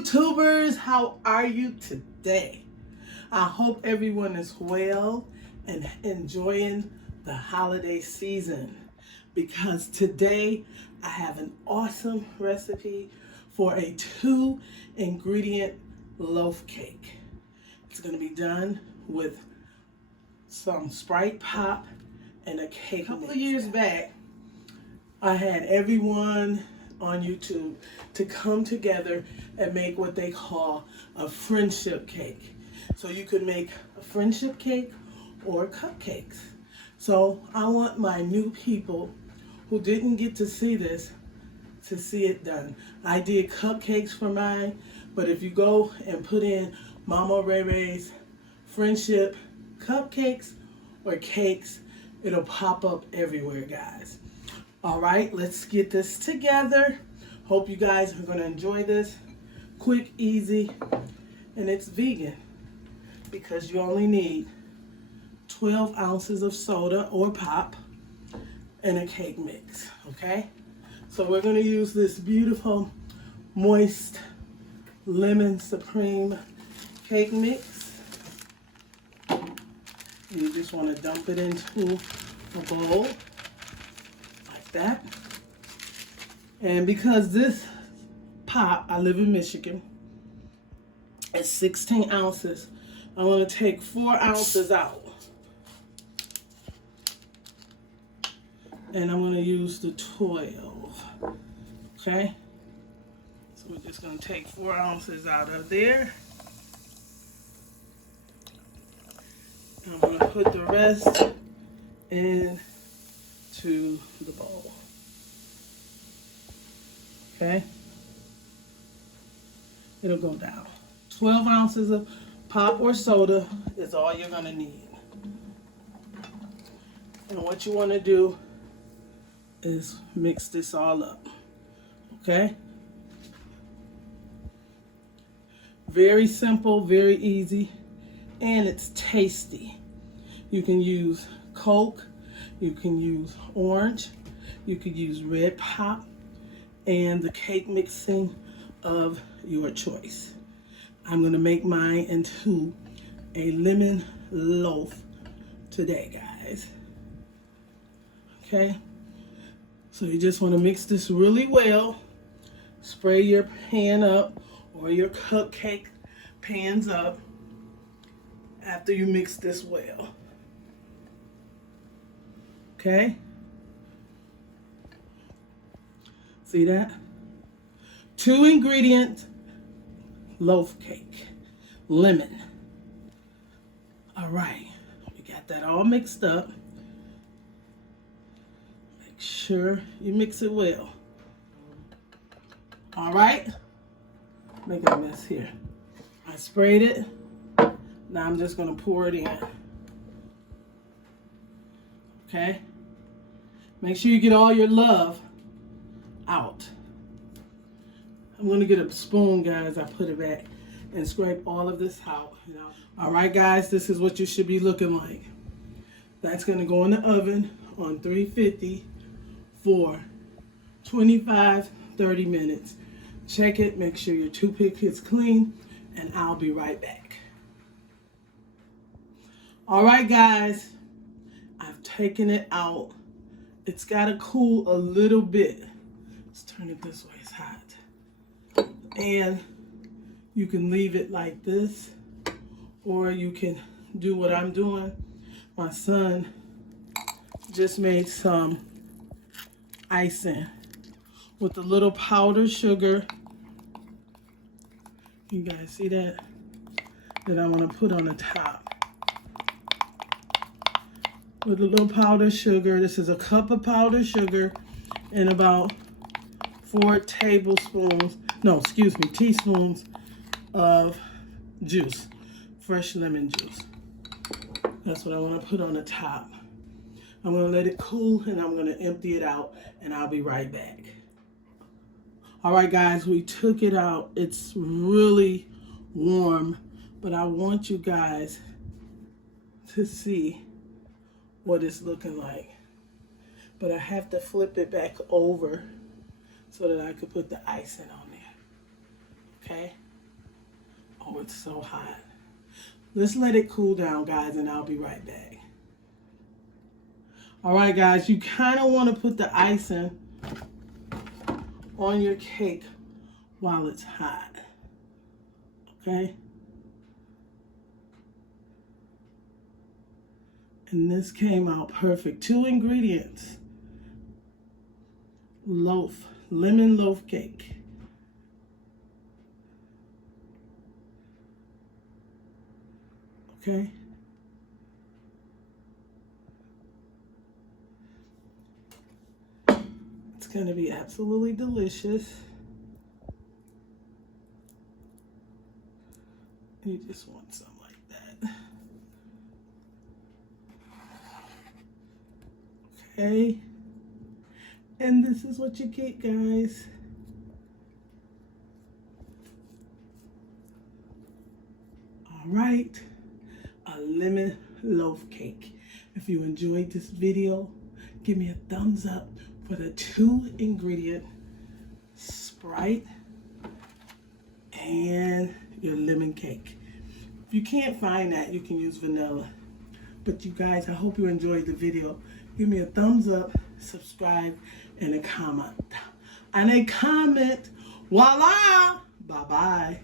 YouTubers, how are you today? I hope everyone is well and enjoying the holiday season, because today I have an awesome recipe for a 2-ingredient loaf cake. It's going to be done with some Sprite pop and a cake. A couple of years back, I had everyone on YouTube to come together and make what they call a friendship cake. So you could make a friendship cake or cupcakes. So I want my new people who didn't get to see this to see it done. I did cupcakes for mine, but if you go and put in Mama Ray Ray's friendship cupcakes or cakes, it'll pop up everywhere, guys. All right, let's get this together. Hope you guys are gonna enjoy this. Quick, easy, and it's vegan because you only need 12 ounces of soda or pop and a cake mix, okay? So we're gonna use this beautiful, moist lemon supreme cake mix. You just wanna dump it into a bowl. That. And because this pop, I live in Michigan, is 16 ounces, I'm going to take 4 ounces out. And I'm going to use the 12. Okay? So we're just going to take 4 ounces out of there. And I'm going to put the rest in to the bowl. Okay? It'll go down. 12 ounces of pop or soda is all you're gonna need. And what you wanna do is mix this all up. Okay? Very simple, very easy, and it's tasty. You can use Coke, you can use orange, you could use red pop, and the cake mixing of your choice. I'm gonna make mine into a lemon loaf today, guys. Okay? So you just wanna mix this really well. Spray your pan up or your cupcake pans up after you mix this well. Okay? See that? 2-ingredient loaf cake. Lemon. All right. We got that all mixed up. Make sure you mix it well. All right. Make a mess here. I sprayed it. Now I'm just going to pour it in. Okay? Make sure you get all your love out. I'm going to get a spoon, guys. I put it back and scrape all of this out. All right, guys, this is what you should be looking like. That's going to go in the oven on 350 for 25-30 minutes. Check it. Make sure your toothpick is clean, and I'll be right back. All right, guys. I've taken it out. It's got to cool a little bit. Let's turn it this way, it's hot. And you can leave it like this, or you can do what I'm doing. My son just made some icing with a little powdered sugar. You guys see that? That I want to put on the top. With a little powdered sugar. This is a cup of powdered sugar and about 4 teaspoons of juice, fresh lemon juice. That's what I want to put on the top. I'm going to let it cool and I'm going to empty it out, and I'll be right back. All right, guys, we took it out. It's really warm, but I want you guys to see what it's looking like. But I have to flip it back over so that I could put the icing on there. Okay? it's so hot. Let's let it cool down, guys, and I'll be right back. All right, guys, you kind of want to put the icing on your cake while it's hot. Okay? And this came out perfect. 2 ingredients. Loaf, lemon loaf cake. Okay? It's going to be absolutely delicious. You just want some like that. Okay. And this is what you get, guys. All right. A lemon loaf cake. If you enjoyed this video, give me a thumbs up for the 2 ingredient Sprite and your lemon cake. If you can't find that, you can use vanilla. But you guys, I hope you enjoyed the video. Give me a thumbs up, subscribe, and a comment. Voila! Bye-bye.